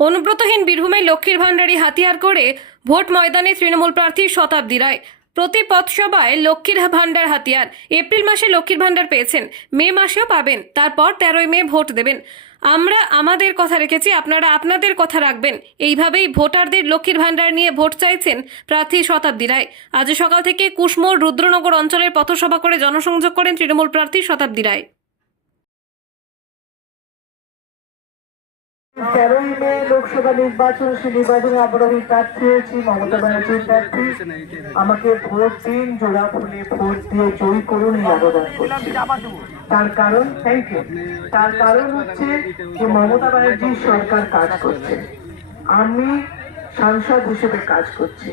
অনুব্রতহীন বীরভূমে লক্ষ্মীর ভাণ্ডারী হাতিয়ার করে ভোট ময়দানে তৃণমূল প্রার্থী শতাব্দী রায়। প্রতি পথসভায় লক্ষ্মীর ভাণ্ডার হাতিয়ার। এপ্রিল মাসে লক্ষ্মীর ভাণ্ডার পেয়েছেন। মে মাসেও পাবেন। তারপর তেরোই মে ভোট দেবেন। আমরা আমাদের কথা রেখেছি, আপনারা আপনাদের কথা রাখবেন। এইভাবেই ভোটারদের লক্ষ্মীর ভাণ্ডার নিয়ে ভোট চাইছেন প্রার্থী শতাব্দী রায়। আজ সকাল থেকে কুশমোর রুদ্রনগর অঞ্চলের পথসভা করে জনসংযোগ করেন তৃণমূল প্রার্থী শতাব্দী রায়। তেরোই মে লোকসভা নির্বাচন সে নির্বাচনে আবার আমি প্রার্থী হয়েছি, মমতা ব্যানার্জির প্রার্থী। আমাকে ভোট দিন জোড়া ফুলে ভোট দিয়ে জয়ী করুন আবেদন করছি। তার কারণ থ্যাংক ইউ তার কারণ হচ্ছে যে মমতা ব্যানার্জির সরকার কাজ করছে। আমি সাংসদ হিসেবে কাজ করছি।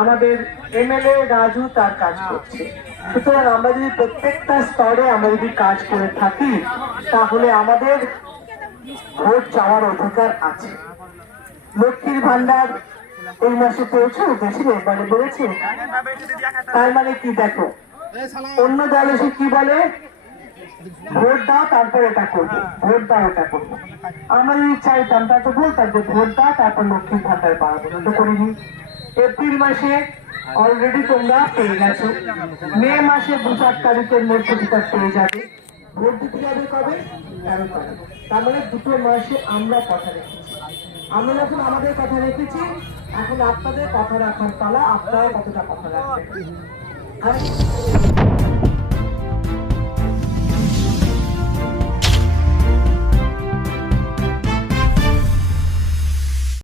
আমাদের এমএলএ রাজু তার কাজ করছে। সুতরাং আমরা যদি প্রত্যেকটা স্তরে আমরা যদি কাজ করে থাকি, তাহলে আমাদের ভোট চাওয়ার অধিকার আছে। লক্ষ্মীর ভান্ডার এই মাসে পেয়েছ গেছিল, এবারে বেড়েছে তার মানে কি দেখো, অন্য দল এসে কি বলে? ভোট দাও, তারপর এটা করব, ভোট দাও, এটা করব। আমরা যদি চাইতাম তা তো বলতাম যে ভোট দাও, তারপর লক্ষ্মীর ভান্ডার পাওয়া তো করিনি। এপ্রিল মাসে অলরেডি তোমরা পেয়ে গেছো। মে মাসে দু চার তারিখের মধ্যে পেয়ে যাবে। ভোট দিতে যাবে কবে? তেরো তারিখ। তার মানে দুটো মাসে আমরা কথা রেখেছি। আমরা যখন আমাদের কথা রেখেছি, এখন আপনাদের কথা রাখার পালা, আপনারা কতটা কথা রাখবেন?